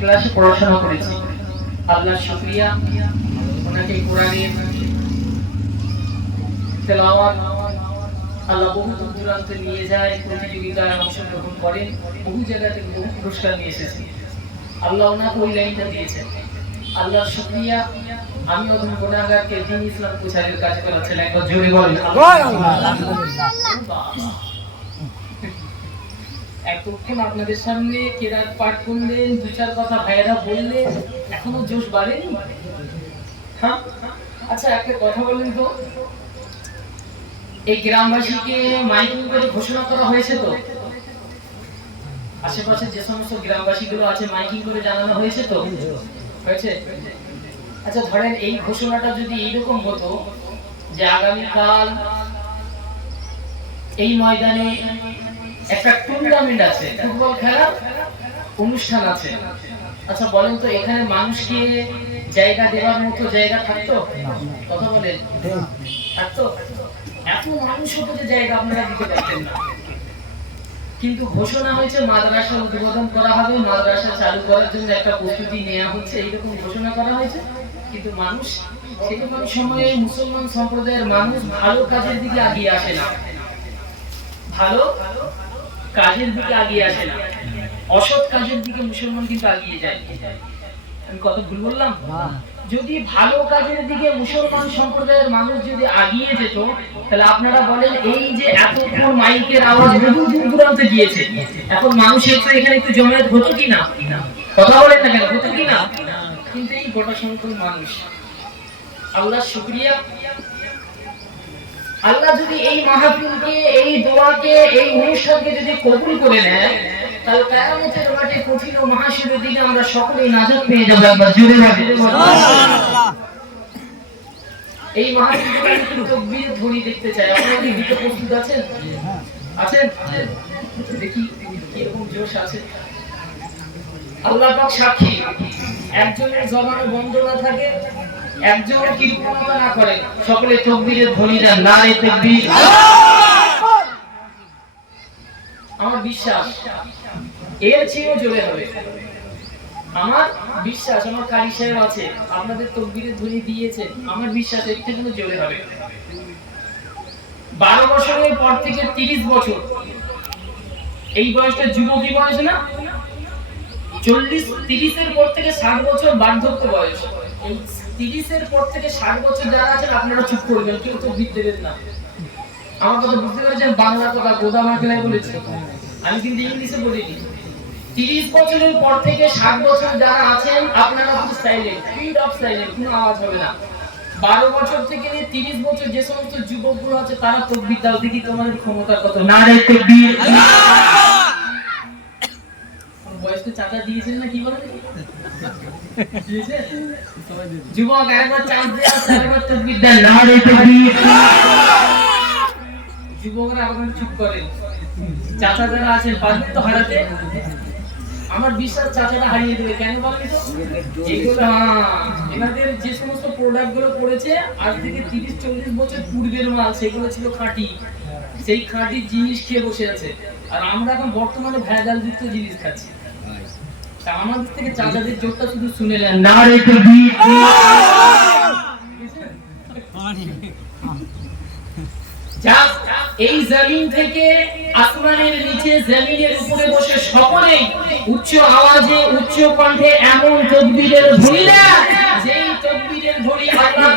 ক্লাসে পড়াশোনা করেছি। আল্লাহর শুকরিয়া। ওনাকে কোরআনের তেলাওয়াত আল্লাহ বহু দূর দূরান্তে নিয়ে যায় প্রতিযোগিতায় অংশগ্রহণ করেন বহু জায়গা থেকে বহু পুরস্কার নিয়ে এসেছেন। আল্লাহ ওনাকে ওই লাইনটা দিয়েছেন। আল্লাহর শুকরিয়া। আমি ওদের গুণাগারকে দিন ইসলাম প্রচারের কাজ করাচ্ছেন। একবার জোরে বলেন এতক্ষণ আপনাদের সামনে কেরাত পাঠ করলেন, দু চার কথা ভাইয়েরা বললেন, এখনও জোশ বাড়েনি? হ্যাঁ? আচ্ছা একটা কথা বলেন তো। এই গ্রামবাসীকে মাইকিং করে ঘোষণা করা হয়েছে তো? আশেপাশে যে সমস্ত গ্রামবাসী গুলো আছে, মাইকিং করে জানানো হয়েছে তো? হয়েছে? আচ্ছা ধরেন এই ঘোষণাটা যদি এইরকম হতো যে আগামীকাল এই ময়দানে একটা টুর্নামেন্ট আছে ফুটবল খেলার অনুষ্ঠান আছে। আচ্ছা বলেন তো এখানে মানুষকে জায়গা দেওয়ার মতো জায়গা থাকতো? কথা বলেন। থাকতো? এত মানুষ হতো জায়গা আপনারা দিতে পারতেন না। কিন্তু ঘোষণা হয়েছে মাদ্রাসা উদ্বোধন করা হবে মাদ্রাসা চালু করার জন্য একটা প্রস্তুতি নেওয়া হচ্ছে এইরকম ঘোষণা করা হয়েছে। কিন্তু মানুষ সেরকম সময়ে মুসলমান সম্প্রদায়ের মানুষ ভালো কাজের দিকে আগিয়ে আসে না। ভালো কাজের দিকে আগিয়ে আসে না। অসৎ কাজের দিকে মুসলমান কিন্তু আগিয়ে যায়। আমি কত ভুল বললাম? যদি ভালো কাজের দিকে মুসলমান সম্প্রদায়ের মানুষ যদি আগিয়ে যেত তাহলে আপনারা বলেন এই যে এতক্ষণ মাইকের আওয়াজ বহু দূর দূরান্তে গিয়েছে। এখন মানুষের তো এখানে একটু জমায়েত হতো কি না? কথা বলেন না কেন হতো কি না? কিন্তু এই গোটা সংখ্যক মানুষ আল্লাহ শুক্রিয়া আল্লাহ যদি এই মাহফিলকে এই দোয়াকে এই অনুষ্ঠানকে যদি কবুল করে নেয় তাহলে কিয়ামতের মাঠে কঠিন ও মহাশিরের দিনে আমরা সকলেই নাজাত পেয়ে যাব একবার জোরে ভাবে। এই মাহফিলকে একটু তকবীর ধ্বনি দেখতে চাই। আপনারা কি দিতে প্রস্তুত আছেন? আছেন? দেখি কীরকম জোশ আছে। আল্লাহ পাক সাক্ষী একজনের জবানে বন্ধ না থাকে একজন না করে, সকলে দেন তকবীর। আমার বিশ্বাস, এর চেয়েও জোরে হবে। আমার বিশ্বাস, আমার সাহেব আছে, আপনাদের ধ্বনি আমার বিশ্বাস, এর থেকে জোরে হবে। বারো বছরের পর থেকে তিরিশ বছর, এই বয়সটা যুবতী বয়স না? চল্লিশ, তিরিশের পর থেকে ষাট বছর বার্ধক্য বয়স। তিরিশের পর থেকে ষাট বছর যারা আছেন আপনারা চুপ করবেন কেউ তো ভিত দেবেন না। আমার কথা বুঝতে পেরেছেন? বাংলা কথা গোদা বলেছি। আমি কিন্তু ইংলিশে বলিনি। তিরিশ বছরের পর থেকে ষাট বছর যারা আছেন আপনারা খুব সাইলেন্ট ফিড অফ সাইলেন্ট কোনো আওয়াজ হবে না। বারো বছর থেকে নিয়ে তিরিশ বছর যে সমস্ত যুবকগুলো আছে তারা তকবির দাও দেখি তোমাদের ক্ষমতার কথা না রে তকবির বয়সটা চাচা দিয়েছেন না কি বলে দিয়েছে যুবক একবার চান্স দেওয়া একবার তকবির দেন না রে তকবির যুবকরা আবার চুপ করেন চাচা যারা আছেন পারবেন তো হারাতে আমার বিশ্বাস চাচাটা হারিয়ে দেবে। কেন বলেন তো? এগুলো হ্যাঁ, এনাদের যে সমস্ত প্রোডাক্টগুলো পড়েছে আজ থেকে তিরিশ চল্লিশ বছর পূর্বের মাল সেগুলো ছিল খাঁটি। সেই খাঁটি জিনিস খেয়ে বসে আছে। আর আমরা এখন বর্তমানে ভেজাল যুক্ত জিনিস খাচ্ছি। আমাদের থেকে চাচাদের জোরটা শুধু শুনে নেন না রে তকবীর। এই জমিন থেকে আসমানের নিচে জমিনের উপরে বসে সকলেই উচ্চ আওয়াজে উচ্চ কণ্ঠে এমন তকবীরের ধ্বনি দেয় যেই তকবীরের ধ্বনি আল্লাহ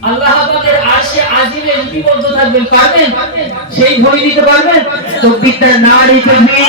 আল্লাহ পাকের আরশে আজিমে লিপিবদ্ধ থাকবেন, পারবেন? সেই ভয় দিতে পারবেন? তো পিতা নারী তকবীর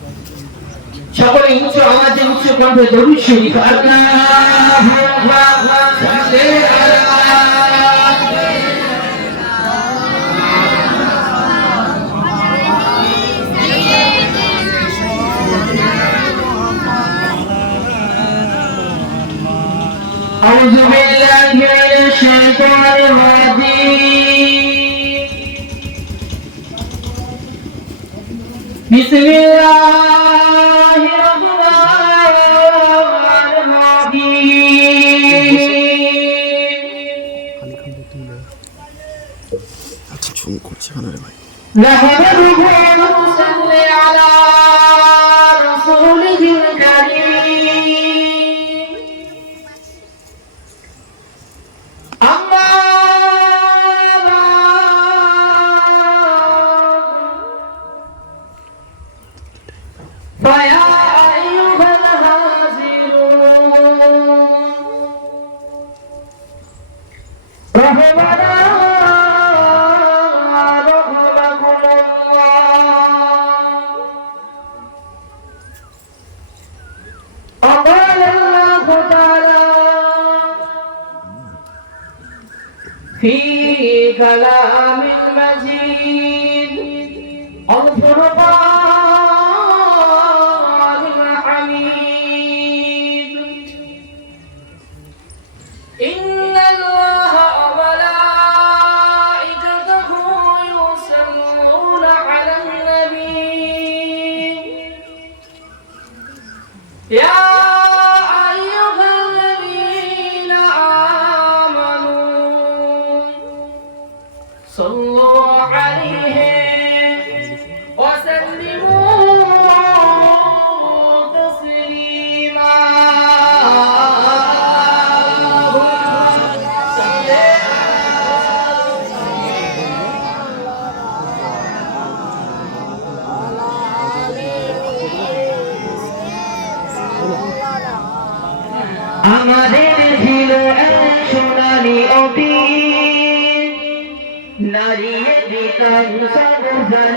সকলে উচ্চ আওয়াজে উচ্চ কণ্ঠে দরুদ শরীফ أعوذ بالله من الشيطان الرجيم بسم الله na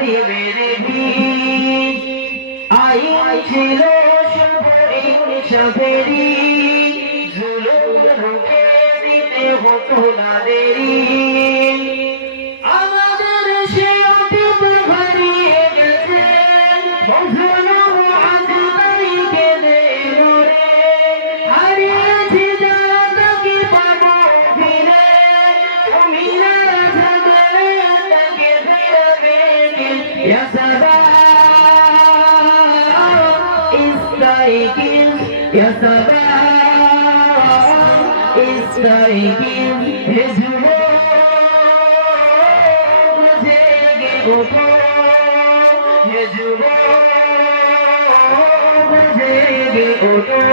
গরিবের ভিড় আইছিল সবরি সাবেরি Thank you.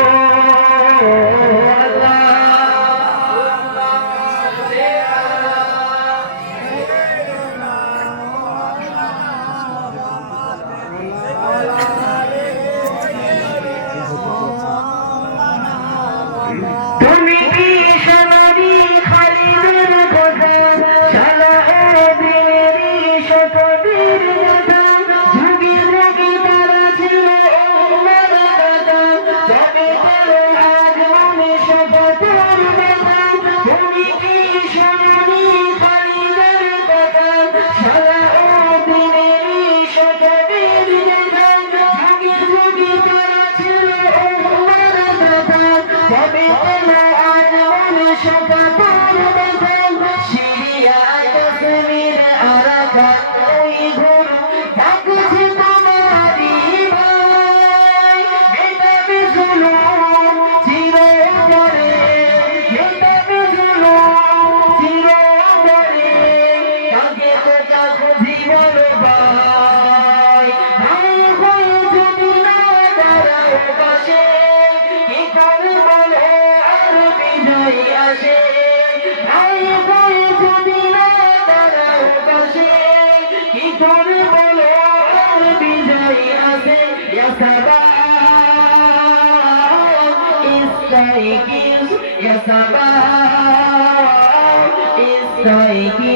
সবাইকে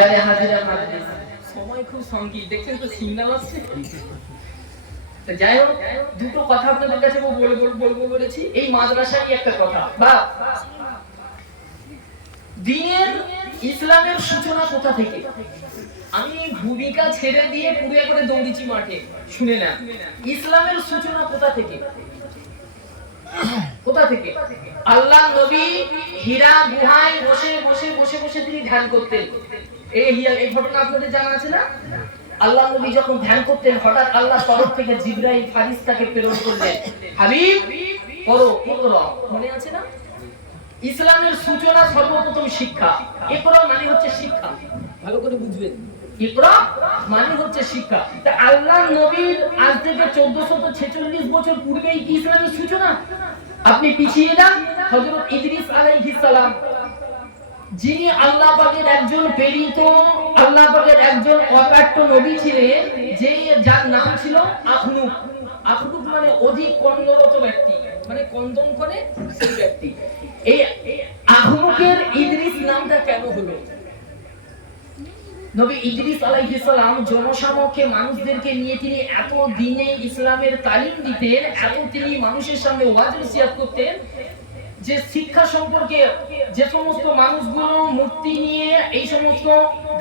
হাজিরা সময় খুব দেখছেন তো সিগন্যাল আসছে? যাই হোক, দুটো কথা আপনাদের কাছে বলব বলব বলেছি। এই মাদ্রাসারই একটা কথা। বা, দিনের ইসলামের সূচনা কোথা থেকে? আমি ভূমিকা ছেড়ে দিয়ে পুরো করে দৌড়িছি মাঠে। শুনে না ইসলামের সূচনা কোথা থেকে? কোথা থেকে? আল্লাহ নবী হীরা গুহায় বসে বসে বসে বসে তিনি ধ্যান করতেন। এই এই ঘটনা আপনাদের জানা আছে না? আল্লাহ নবী যখন ধ্যান করতেন হঠাৎ আল্লাহ তরফ থেকে ফারিস্তাকে প্রেরণ করলেন। হাবিব করো ইকরা মনে আছে না? ইসলামের সূচনা সর্বপ্রথম শিক্ষা। ইকরা মানে হচ্ছে শিক্ষা। ভালো করে বুঝবেন। ইকরা মানে হচ্ছে শিক্ষা। তা আল্লাহ নবীর আজ থেকে চোদ্দশত ছেচল্লিশ বছর পূর্বেই কি ইসলামের সূচনা? আপনি পিছিয়ে যান হযরত ইদ্রিস আলাইহিস সালাম। যিনি আল্লাহ পাকের একজন প্রেরিত, আল্লাহ পাকের একজন অকাট্য নবী ছিলেন, যে যার নাম ছিল আখনুক। আখনুক মানে অধিক কন্দরত ব্যক্তি মানে কন্দন করে সেই ব্যক্তি। এই আখনুকের ইদ্রিস নামটা কেন হলো? নবী ইদ্রিস আলাইহিস সালাম জনসমক্ষে মানুষদেরকে নিয়ে তিনি এত দিনে ইসলামের তালিম দিতেন, এত তিনি মানুষের সামনে ওয়াজ করতেন যে শিক্ষা সম্পর্কে যে সমস্ত মানুষগুলো মূর্তি নিয়ে এই সমস্ত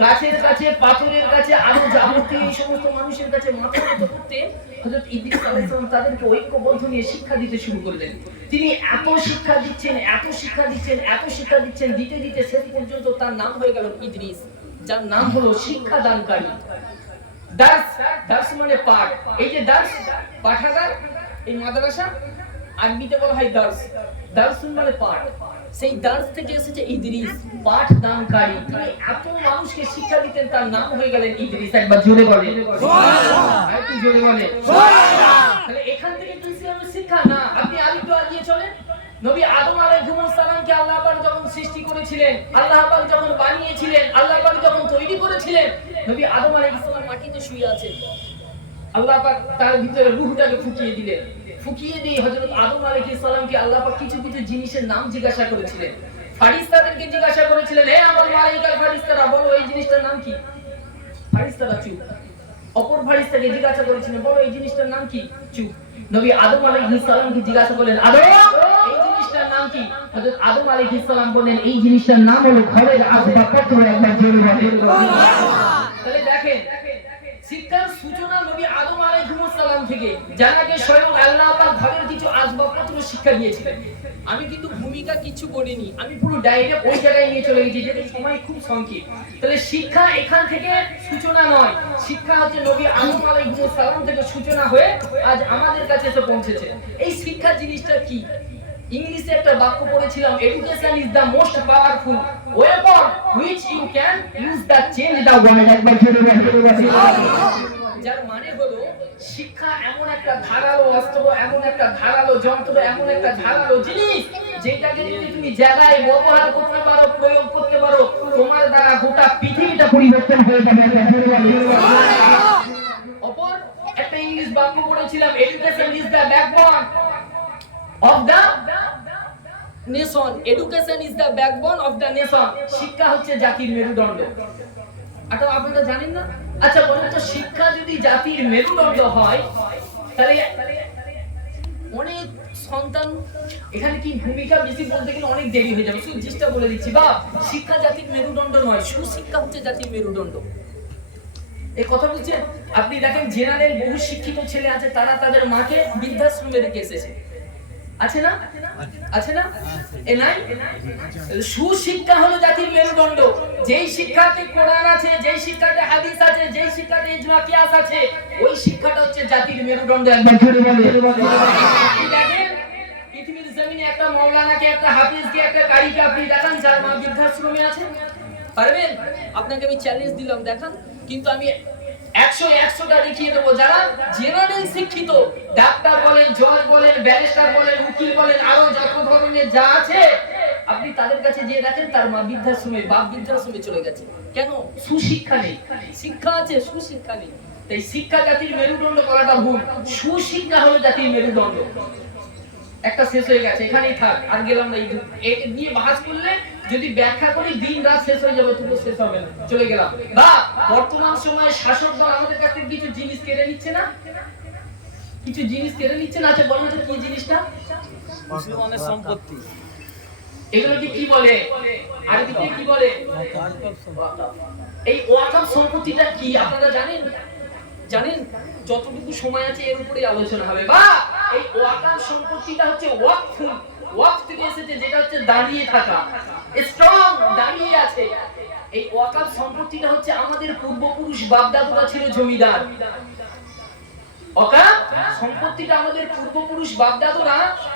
গাছের কাছে, পাথরের কাছে, আরও যাবতীয় এই সমস্ত মানুষের কাছে মাথা নত করতেন হযরত ইদ্রিস আলাইহিস সালাম তাদেরকে ঐক্যবদ্ধ নিয়ে শিক্ষা দিতে শুরু করলেন তিনি এত শিক্ষা দিচ্ছেন, এত শিক্ষা দিচ্ছেন, এত শিক্ষা দিচ্ছেন, দিতে দিতে শেষ পর্যন্ত তার নাম হয়ে গেল ইদ্রিস, যার নাম হলো শিক্ষা দানকারী দাস দাস মানে পাঠ। এই যে দাস, পাঠাগার, এই মাদ্রাসা, আরবিতে বলা হয় দার্স দার্স মানে পাঠ। সেই দার্স থেকে এসেছে ইদ্রিস পাঠ দানকারী। তিনি এত মানুষকে শিক্ষা দিতেন তার নাম হয়ে গেলেন ইদ্রিস একবার জোরে বলে একটু জোরে বলে তাহলে এখান থেকে কি ইসলামের শিক্ষা? না আপনি আরেকটু আগিয়ে চলেন। নবী আদম আলাইহিস সালামকে আল্লাহ পাক যখন সৃষ্টি করেছিলেন আল্লাহ পাক যখন বানিয়েছিলেন আল্লাহ পাক যখন তৈরি করেছিলেন নবী আদম আলাইহিস সালাম মাটিতে শুয়ে আছেন। আল্লাহ পাক তার ভিতরে রূহটাকে ফুকিয়ে দিলেন। ফুকিয়ে দিয়ে হযরত আদম আলাইহিস সালামকে আল্লাহ পাক কিছু কিছু জিনিসের নাম জিজ্ঞাসা করেছিলেন। ফারিস্তাদেরকে জিজ্ঞাসা করেছিলেন হে আমার মালাইকার ফারিস্তারা বলো এই জিনিসটার নাম কি? ফারিস্তারা চুপ। অপর ফারিস্তাকে জিজ্ঞাসা করেছিলেন বলো এই জিনিসটার নাম কি? চুপ। নবী আদম আলাইহিস সালামকে জিজ্ঞাসা করলেন আদম এই জিনিসটার নাম কি? হযরত আদম আলাইহিস সালাম বললেন এই জিনিসটার নাম হলো ঘরের আসবাবপত্র একবার জোরে বলে তাহলে দেখেন শিক্ষার সূচনা নবী আদম আলাইহিস সালাম থেকে যারাকে স্বয়ং আল্লাহ পাক ঘরের কিছু আসবাবপত্র শিক্ষা দিয়েছিলেন। আমি কিন্তু ভূমিকা কিছু বলিনি আমি পুরো ডাইরেক্ট ওই জায়গায় নিয়ে চলে গেছি যেটা সময় খুব সংক্ষিপ্ত তাহলে শিক্ষা এখান থেকে সূচনা নয়, শিক্ষা হচ্ছে নবী আদম আলাইহিস সালাম থেকে সূচনা হয়ে আজ আমাদের কাছে এসে পৌঁছেছে। এই শিক্ষা জিনিসটা কি? ইংলিশে একটা বাক্য পড়েছিলাম education is the most powerful weapon which you can use the change the world একবার জোরে বলে যার মানে হলো শিক্ষা এমন একটা ধারালো অস্ত্র, এমন একটা ধারালো যন্ত্র, এমন একটা ধারালো জিনিস যেটাকে যদি তুমি জায়গায় ব্যবহার করতে পারো, প্রয়োগ করতে পারো, তোমার দ্বারা গোটা পৃথিবীটা পরিবর্তন হয়ে যাবে। অপর একটা ইংলিশ বাক্য পড়েছিলাম education is the backbone of the nation education is the backbone of the nation শিক্ষা হচ্ছে জাতির মেরুদণ্ড। এটা আপনারা জানেন না? আচ্ছা বলুন তো শিক্ষা যদি জাতির মেরুদণ্ড হয় তাহলে অনেক সন্তান এখানে কি ভূমিকা বেশি বলতে গেলে অনেক দেরি হয়ে যাবে। শুধু জিনিসটা বলে দিচ্ছি বা শিক্ষা জাতির মেরুদণ্ড নয় সুশিক্ষা হচ্ছে জাতির মেরুদণ্ড। এই কথা বলছেন? আপনি দেখেন জেনারেল বহু শিক্ষিত ছেলে আছে তারা তাদের মাকে বৃদ্ধাশ্রমে রেখে এসেছে। আছে না? আছে। না? এ নাই? সুশিক্ষা হলো জাতির মেরুদণ্ড। যেই শিক্ষাতে কোরআন আছে যেই শিক্ষাতে হাদিস আছে যেই শিক্ষাতে ইজমা কিয়াস আছে ওই শিক্ষাটা হচ্ছে জাতির মেরুদণ্ড পৃথিবীর জমিনে একটা মাওলানাকে একটা হাফিজকে একটা কারিকে আপনি দেখান যার মা বৃদ্ধাশ্রমে আছে। পারবেন? আপনাকে আমি চ্যালেঞ্জ দিলাম দেখান। কিন্তু আমি একশো একশোটা দেখিয়ে দেবো। যারা জেনারেল শিক্ষিত ডাক্তার বলেন জজ বলেন ব্যারিস্টার বলেন উকিল বলেন আরও যত ধরনের যা আছে আপনি তাদের কাছে যে দেখেন তার মা বৃদ্ধাশ্রমে বাপ বৃদ্ধাশ্রমে চলে গেছে। কেন? সুশিক্ষা নেই। শিক্ষা আছে সুশিক্ষা নেই। তাই শিক্ষা জাতির মেরুদণ্ড করাটা ভুল। সুশিক্ষা হলো জাতির মেরুদণ্ড। একটা শেষ হয়ে গেছে এখানেই থাক আর গেলাম না এই নিয়ে বাহাস করলে যদি ব্যাখ্যা করি দিন রাত শেষ হয়ে যাবে তবুও শেষ হবে না। চলে গেলাম। বা বর্তমান সময়ে শাসক দল আমাদের কাছ থেকে কিছু জিনিস কেড়ে নিচ্ছে না? কিছু জিনিস কেড়ে নিচ্ছে না? আচ্ছা বলুন তো কি জিনিসটা? মুসলমানের সম্পত্তি। এগুলোকে কি বলে? কি বলে? এই ওয়াকাফ সম্পত্তিটা কি? আপনারা জানেন? জানেন? যতটুকু সময় আছে এর উপরে আলোচনা হবে। বা, এই ওয়াকাফ সম্পত্তিটা হচ্ছে ওয়াকফ ওয়াকফ থেকে এসেছে, যেটা হচ্ছে দাঁড়িয়ে থাকা। স্ট্রং, দাঁড়িয়ে আছে। এই ওয়াকাফ সম্পত্তিটা হচ্ছে আমাদের পূর্বপুরুষ বাপদাদুরা ছিল জমিদার। অকা? সম্পত্তিটা আমাদের পূর্বপুরুষ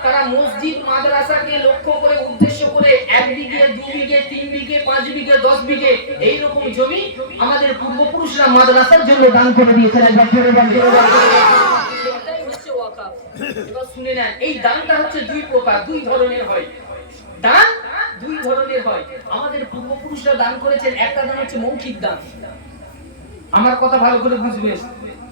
তারা মসজিদ, মাদ্রাসাকে লক্ষ্য করে, উদ্দেশ্য করে এক বিঘে বিঘে, তিন বিঘে, পাঁচ বিঘে, দশ বিঘে এইরকম জমি আমাদের পূর্বপুরুষরা মাদ্রাসার জন্য দান করে শুনে নেন, এই দানটা হচ্ছে দুই প্রকার, দুই ধরনের হয়। দান দুই ধরনের হয়। আমাদের পূর্বপুরুষরা দান করেছেন, একটা দান হচ্ছে মৌখিক দান। আমার কথা ভালো করে বুঝবেন।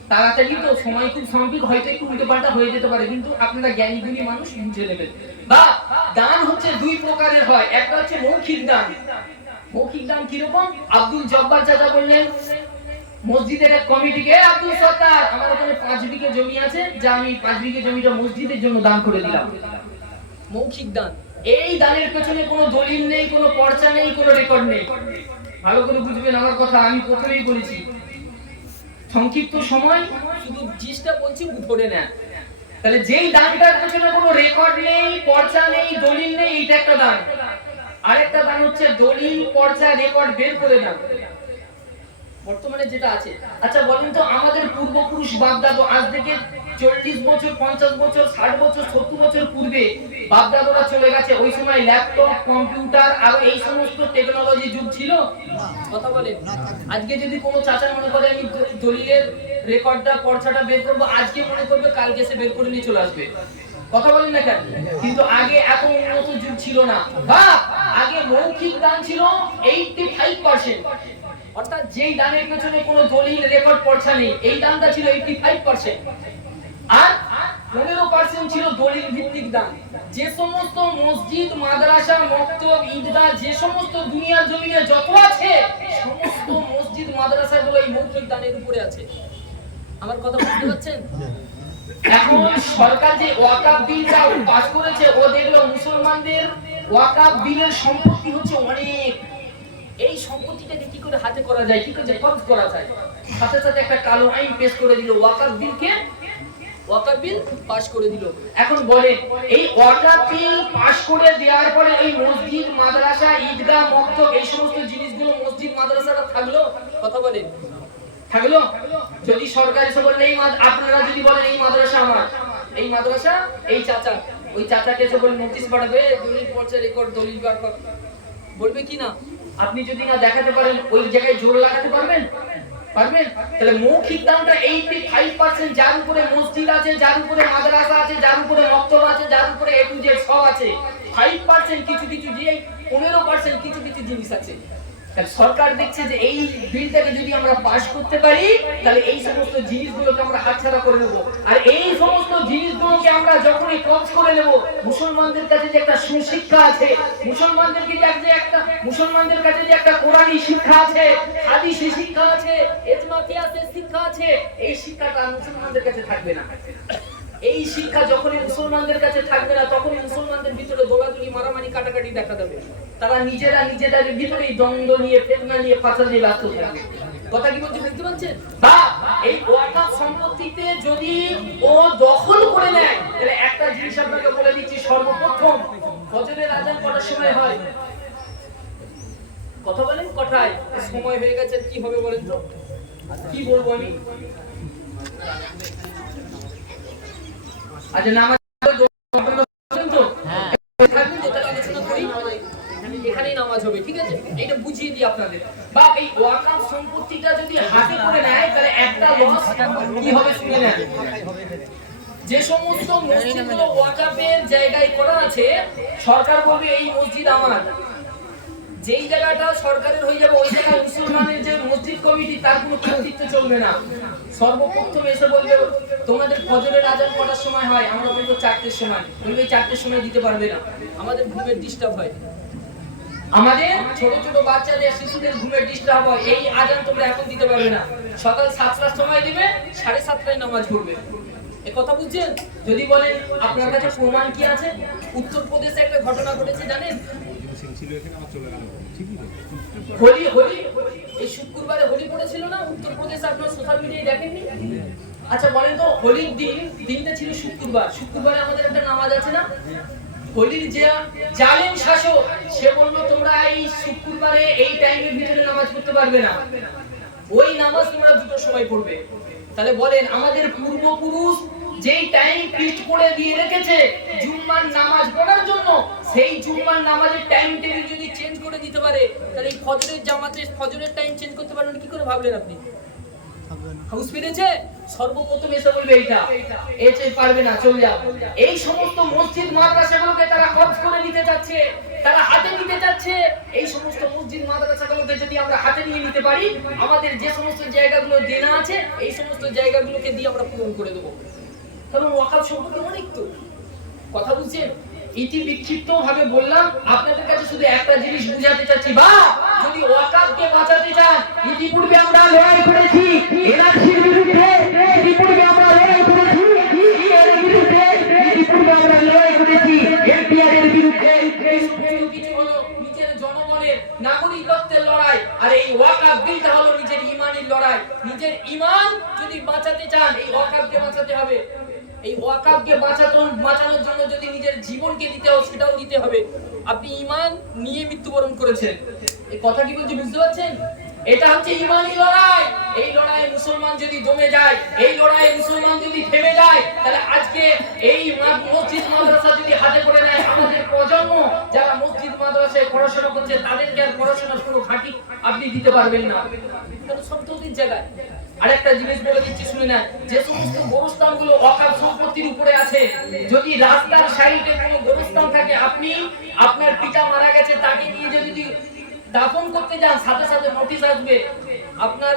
তাড়াতাড়ি তো সময় খুব সংক্ষিপ্ত হয়তো একটু উল্টো পাল্টা হয়ে যেতে পারে, কিন্তু আপনারা জ্ঞানী গুণী মানুষ বুঝে নেবেন। বা দান হচ্ছে দুই প্রকারের হয়। একটা হচ্ছে মৌখিক দান। মৌখিক দান কীরকম? আব্দুল জব্বার চাচা বললেন, মসজিদের এক কমিটিকে, "এ আব্দুল সত্তার, আমার ওখানে পাঁচ বিঘে জমি আছে, যা আমি পাঁচ বিঘে জমিটা মসজিদের জন্য দান করে দিলাম। মৌখিক দান। এই দানের পেছনে কোনো দলিল নেই, কোনো পর্চা নেই, কোনো রেকর্ড নেই। ভালো করে বুঝবেন আমার কথা, আমি প্রথমেই বলেছি। সংক্ষিপ্ত সময়। শুধু জিনিসটা বলছি ধরে নেন। তাহলে যেই দানটার পেছনে কোনো রেকর্ড নেই পর্চা নেই দলিল নেই এইটা একটা দান আরেকটা দান হচ্ছে দলিল পর্চা রেকর্ড বের করে দান বর্তমানে যেটা আছে। আচ্ছা বলেন তো আমাদের পূর্বপুরুষ বাগদাদ আজ থেকে চল্লিশ বছর, পঞ্চাশ বছর, ষাট বছর, সত্তর বছর পূর্বে বাপদাদরা চলে গেছে। ওই সময় ল্যাপটপ কম্পিউটার আর এই সমস্ত টেকনোলজি যুগ ছিল। কথা বলেন। আজকে যদি কোনো চাচা মনে করে আমি দলিলের রেকর্ডটা পর্চাটা বের করব, আজকে মনে করবে কালকে সে বের করে নিয়ে চলে আসবে। কথা বলেন না কেন? কিন্তু আগে এত উন্নত যুগ ছিল না। বা আগে মৌখিক দান ছিল এইটটি ফাইভ পার্সেন্ট অর্থাৎ যেই দানের পেছনে কোনো দলিল রেকর্ড পর্চা নেই, এই দানটা ছিল এইটটি ফাইভ পার্সেন্ট ওয়াকাফ মুসলমানদের ওয়াকাফ বিলের সম্পত্তি হচ্ছে অনেক। এই সম্পত্তিটাকে কি করে হাতে করা যায়, কি করে করা যায়? সাথে সাথে একটা কালো আইন পেশ করে দিল ওয়াকাফ বিলকে। ওয়াকাফ বিল পাস করে দিল। এখন বলে, এই ওয়াকাফ বিল পাস করে দেওয়ার পরে এই মসজিদ, মাদ্রাসা, ঈদগাহ, মক্তব, এই সমস্ত জিনিসগুলো মসজিদ, মাদ্রাসাটা থাকল? কথা বলেন থাকল? যদি সরকার এসে বলেন এই আপনারা যদি বলেন, এই মাদ্রাসা আমার। এই মাদ্রাসা? এই চাচা? ওই চাচাকে এসে বলেন নোটিশ পাঠাবে, দলিল পর্চা রেকর্ড দলিল বার বলবে কি না? আপনি যদি না দেখাতে পারেন, ওই জায়গায় জোর লাগাতে পারবেন? পারবেন? তাহলে মৌখিক দানটা এইটি ফাইভ পার্সেন্ট যার উপরে মসজিদ আছে, যার উপরে মাদ্রাসা আছে, যার উপরে মক্তব আছে, যার উপরে এ টু জেড সব আছে। ফাইভ পার্সেন্ট কিছু কিছু জিনিস পনেরো পার্সেন্ট কিছু কিছু জিনিস আছে। তাহলে সরকার দেখছে যে এই বিলটাকে যদি আমরা পাশ করতে পারি, তাহলে এই সমস্ত জিনিসগুলোকে আমরা হাতছাড়া করে নেব। আর এই সমস্ত জিনিসগুলোকে আমরা যখনই কবজ করে নেব, মুসলমানদের কাছে যে একটা সুশিক্ষা আছে মুসলমানদের যে একটা মুসলমানদের কাছে যে একটা কোরআনী শিক্ষা আছে, হাদিসি শিক্ষা আছে ইজমা কিয়াসের শিক্ষা আছে, এই শিক্ষাটা মুসলমানদের কাছে থাকবে না। এই শিক্ষা যখনই মুসলমানদের কাছে থাকবে না, তখনই মুসলমানদের ভিতরে দোলাদুলি, মারামারি, কাটাকাটি দেখা দেবে। তারা নিজেরা নিজেদের ভিতরেই দ্বন্দ্ব নিয়ে ফেতনা নিয়ে ফাঁসা দিয়ে ব্যস্ত থাকবে। কথা কি বলছি, বুঝতে পারছেন? বা, এই ওয়াকাফ সম্পত্তিতে যদি ও দখল করে নেয়, তাহলে একটা জিনিস আপনাকে বলে দিচ্ছি, সর্বপ্রথম ফজরের আজান কটার সময় হয়? কথা বলেন কথায়, সময় হয়ে গেছে, কি হবে বলেন তো? কি বলব আমি? আচ্ছা নামাজ থাকবেন তো থাকবেন তো তাহলে আলোচনা করি? এখানেই নামাজ হবে ঠিক আছে? এটা বুঝিয়ে দিই আপনাদের। বা এই ওয়াকাফ সম্পত্তিটা যদি হাতে করে নেয় তাহলে একটা লস কি হবে শুনে নেন? যে সমস্ত মসজিদ ওয়াকাফের জায়গায় করা আছে সরকার বলবে এই মসজিদ আমার। যেই জায়গাটা সরকারের হয়ে যাবে, ওই জায়গায় মুসলমানের যে মসজিদ কমিটি, তার কোনো কর্তৃত্ব চলবে না। সর্বপ্রথম এসে বলবে, তোমাদের ফজরের আজান কটার সময় হয়? আমরা বলব চারটের সময়। বলবে চারটের সময় দিতে পারবে না। আমাদের ঘুমের ডিস্টার্ব হয়। আমাদের ছোট ছোট বাচ্চাদের, শিশুদের ঘুমের ডিস্টার্ব হয়। এই আজান তোমরা এখন দিতে পারবে না। সকাল সাতটার সময় দিবে, সাড়ে সাতটায় নামাজ পড়বে। এ কথা বুঝছেন? যদি বলেন, আপনার কাছে প্রমাণ কি আছে? উত্তরপ্রদেশে একটা ঘটনা ঘটেছে, জানেন? হোলি হোলি, এই শুক্রবারে হোলি পড়েছিল না? উত্তরপ্রদেশে আপনার সোশ্যাল মিডিয়ায় দেখেননি? আচ্ছা বলেন তো, হোলির দিন, দিনটা ছিল শুক্রবার। শুক্রবারে আমাদের একটা নামাজ আছে না? হোলির যে জালেম শাসক, সে বলল, তোমরা এই শুক্রবারে এই টাইমের ভিতরে নামাজ পড়তে পারবে না। ওই নামাজ তোমরা দুটো সময় পড়বে। তাহলে বলেন, আমাদের পূর্বপুরুষ যেই টাইম ফিক্সড করে দিয়ে রেখেছে জুম্মার নামাজ পড়ার জন্য সেই জুম্মার নামাজের টাইম টেবিল যদি চেঞ্জ করে দিতে পারে তাহলে এই ফজরের জামাতে ফজরের টাইম চেঞ্জ করতে পারবেন কি করে ভাবলেন আপনি? হাউস ফিরেছে সর্বপ্রথম এসে বলবে এইটা। এসে পারবে না চলে যাও। এই সমস্ত মসজিদ মাদ্রাসাগুলোকে তারা কবজ করে নিতে যাচ্ছে তারা হাতে নিতে যাচ্ছে এই সমস্ত মসজিদ মাদ্রাসাগুলোকে যদি আমরা হাতে নিয়ে নিতে পারি আমাদের যে সমস্ত জায়গাগুলো দেনা আছে এই সমস্ত জায়গাগুলোকে দিয়ে আমরা পূরণ করে দেবো। কারণ ওয়াকাফ সম্পর্কে অনেক তো কথা বুঝছেন ইতি বিক্ষিপ্ত ভাবে বললাম, আপনাদের কাছে শুধু একটা জিনিস বুঝাতে চাচ্ছি, বা যদি ওয়াকাফকে বাঁচাতে চান, ইতিপূর্বে আমরা লড়াই করেছি এনআরসির বিরুদ্ধে, ইতিপূর্বে আমরা লড়াই করেছি এর বিরুদ্ধে, ইতিপূর্বে আমরা লড়াই করেছি এনপিআর এর বিরুদ্ধে জনগণের নাগরিকত্বের লড়াই, আর এই ওয়াকাফ বিলটা হলো নিজের ইমানের লড়াই। নিজের ইমান যদি বাঁচাতে চান, এই ওয়াকাফকে বাঁচাতে হবে। এই ওয়াকাফকে বাঁচাতে, বাঁচানোর জন্য যদি নিজের জীবনকে দিতে হয়, সেটাও দিতে হবে। আপনি ইমান নিয়ে মৃত্যুবরণ করেছেন। এই কথা কি বলছি, বুঝতে পারছেন? এটা হচ্ছে ইমানি লড়াই। এই লড়াইয়ে মুসলমান যদি দমে যায়, এই লড়াইয়ে মুসলমান যদি থেমে যায়, তাহলে আজকে এই মসজিদ মাদ্রাসা যদি হাতে করে নেয়, আমাদের প্রজন্ম যারা মসজিদ মাদ্রাসায় পড়াশোনা করছে, তাদেরকে আর পড়াশোনার কোনো ঘাঁটি আপনি দিতে পারবেন না। কারণ সব জায়গায়। আরেকটা জিনিস বলে দিচ্ছি, শুনে না। যে সমস্ত গোরস্থানগুলো অকাল সম্পত্তির উপরে আছে, যদি রাস্তার সাইডে কোনো গোরস্থান থাকে, আপনি আপনার পিতা মারা গেছে, তাকে নিয়ে যদি দাফন করতে যান, সাথে সাথে নোটিশ আসবে, আপনার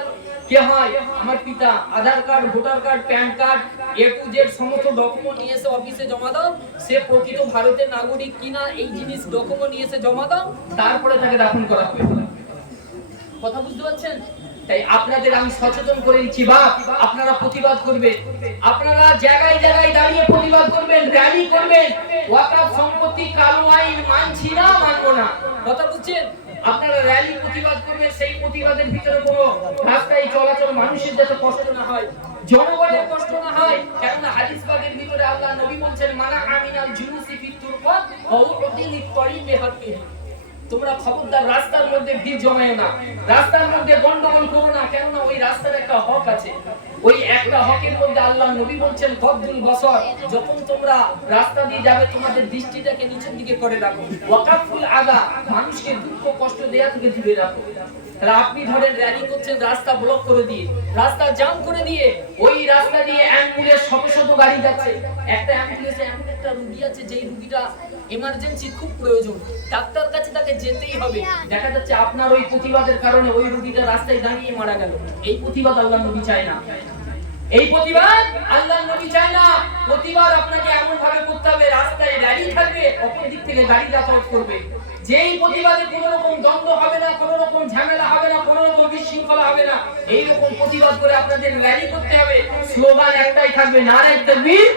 কে হয়? আমার পিতা। Aadhaar card, voter card, PAN card, A to Z সমস্ত ডকুমেন্ট নিয়ে এসে অফিসে জমা দাও। সে প্রকৃত ভারতের নাগরিক কিনা, এই জিনিস ডকুমেন্ট নিয়ে এসে জমা দাও। তারপরে তাকে দাফন করা হবে। কথা বুঝতে পারছেন? তাই আপনাদের আমি সচেতন করে দিচ্ছি বাপ আপনারা প্রতিবাদ করবেন। আপনারা জায়গায় জায়গায় দাঁড়িয়ে প্রতিবাদ করবেন র্যালি করবেন। ওয়াকাফ সম্পত্তি কালো আইন মানছি না, মানবো না। কথা বুঝছেন? আপনারা র্যালি প্রতিবাদ করবেন, সেই প্রতিবাদের ভিতরে কোনো রাস্তায় চলাচল মানুষের যাতে কষ্ট না হয়, জনগণের কষ্ট না হয়, কেননা হাদিস পাকের ভিতরে আল্লাহ নবী বলছেন, মানা আমিনাল জুলুসি ফিত তুরকাত ওয়া উদিলি তরিবে হাকিহি তোমরা খবরদার, রাস্তার মধ্যে ভিড় জমায় না। রাস্তার মধ্যে গন্ডগোল করো না, কেননা ওই রাস্তার একটা হক আছে। ওই একটা হকের মধ্যে আল্লাহ নবী বলছেন গদ্দুল বসর, যখন তোমরা রাস্তা দিয়ে যাবে, তোমাদের দৃষ্টিটাকে নিচের দিকে করে রাখো। ওয়াকাফুল আগা, মানুষকে দুঃখ কষ্ট দেয়া থেকে দূরে রাখো। তাহলে আপনি ধরেন র্যালি করছেন, রাস্তা ব্লক করে দিয়ে, রাস্তা জাম করে দিয়ে, ওই রাস্তা দিয়ে অ্যাম্বুলেন্স শত শত গাড়ি যাচ্ছে। একটা অ্যাম্বুলেন্সে একটা রুগী আছে, যেই রুগীটা এমার্জেন্সি খুব প্রয়োজন। ডাক্তার কাছে তাকে যেতেই হবে। দেখা যাচ্ছে আপনার ওই প্রতিবাদের কারণে ওই রুগীটা রাস্তায় দাঁড়িয়ে মারা গেল। এই প্রতিবাদ আল্লাহ নবী চায় না। এই প্রতিবাদ আল্লাহ নবী চায় না। প্রতিবাদ আপনাকে এমন ভাবে করতে হবে, রাস্তায় র্যালি থাকবে, অপর দিক থেকে গাড়ি যাতায়াত করবে। যেই প্রতিবাদে কোনো রকম দ্বন্দ্ব হবে না, কোনো রকম ঝামেলা হবে না, কোনো রকম বিশৃঙ্খলা হবে না, এই রকম প্রতিবাদ করে আপনাদের র্যালি করতে হবে। স্লোগান একটাই থাকবে, নারায় তাকবীর।